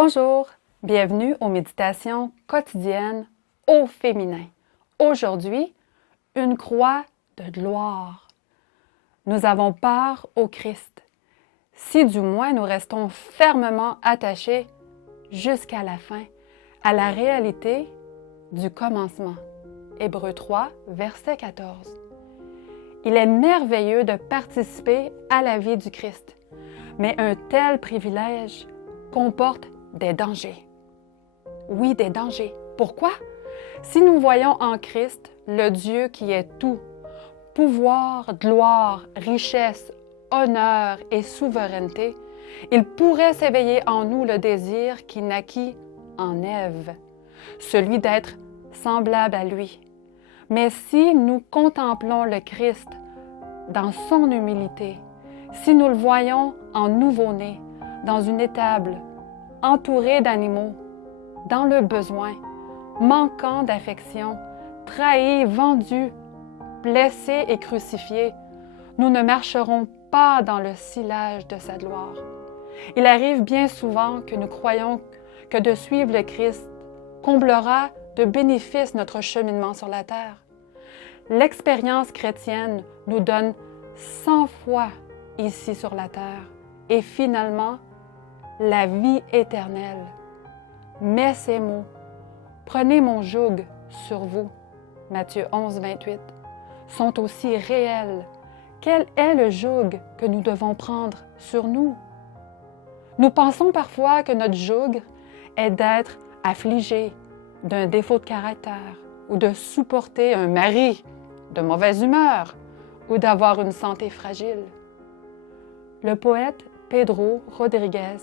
Bonjour, bienvenue aux méditations quotidiennes au féminin. Aujourd'hui, une croix de gloire. Nous avons part au Christ, si du moins nous restons fermement attachés jusqu'à la fin, à la réalité du commencement. Hébreux 3, verset 14. Il est merveilleux de participer à la vie du Christ, mais un tel privilège comporte des dangers. Oui, des dangers. Pourquoi? Si nous voyons en Christ le Dieu qui est tout, pouvoir, gloire, richesse, honneur et souveraineté, il pourrait s'éveiller en nous le désir qui naquit en Ève, celui d'être semblable à lui. Mais si nous contemplons le Christ dans son humilité, si nous le voyons en nouveau-né, dans une étable, entouré d'animaux, dans le besoin, manquant d'affection, trahi, vendu, blessé et crucifié, nous ne marcherons pas dans le sillage de sa gloire. Il arrive bien souvent que nous croyons que de suivre le Christ comblera de bénéfices notre cheminement sur la terre. L'expérience chrétienne nous donne 100 fois ici sur la terre et finalement la vie éternelle. Mais ces mots, prenez mon joug sur vous, Matthieu 11, 28, sont aussi réels. Quel est le joug que nous devons prendre sur nous? Nous pensons parfois que notre joug est d'être affligé d'un défaut de caractère ou de supporter un mari de mauvaise humeur ou d'avoir une santé fragile. Le poète Pedro Rodriguez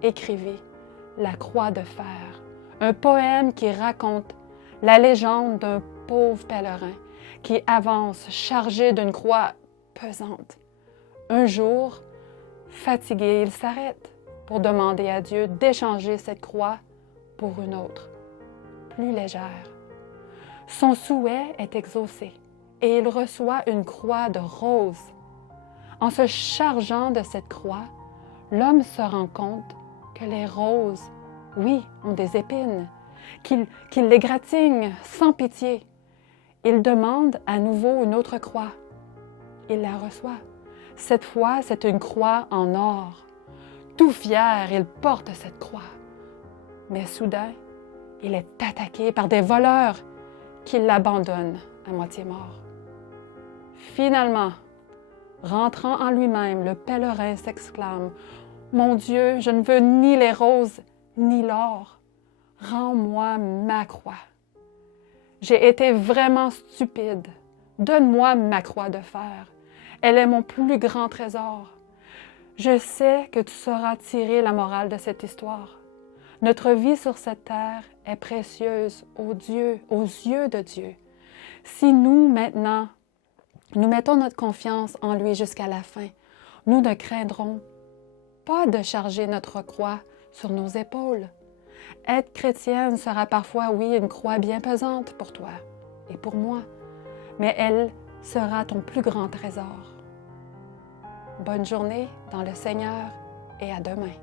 écrivit « La croix de fer », un poème qui raconte la légende d'un pauvre pèlerin qui avance chargé d'une croix pesante. Un jour, fatigué, il s'arrête pour demander à Dieu d'échanger cette croix pour une autre, plus légère. Son souhait est exaucé et il reçoit une croix de rose. En se chargeant de cette croix, l'homme se rend compte que les roses, oui, ont des épines, qu'il les gratigne sans pitié. Il demande à nouveau une autre croix. Il la reçoit. Cette fois, c'est une croix en or. Tout fier, il porte cette croix. Mais soudain, il est attaqué par des voleurs qui l'abandonnent à moitié mort. Finalement, rentrant en lui-même, le pèlerin s'exclame « Mon Dieu, je ne veux ni les roses, ni l'or. Rends-moi ma croix. J'ai été vraiment stupide. Donne-moi ma croix de fer. Elle est mon plus grand trésor. Je sais que tu sauras tirer la morale de cette histoire. Notre vie sur cette terre est précieuse aux yeux de Dieu. Si nous, maintenant, nous mettons notre confiance en lui jusqu'à la fin, nous ne craindrons pas de charger notre croix sur nos épaules. Être chrétienne sera parfois, oui, une croix bien pesante pour toi et pour moi, mais elle sera ton plus grand trésor. Bonne journée dans le Seigneur et à demain.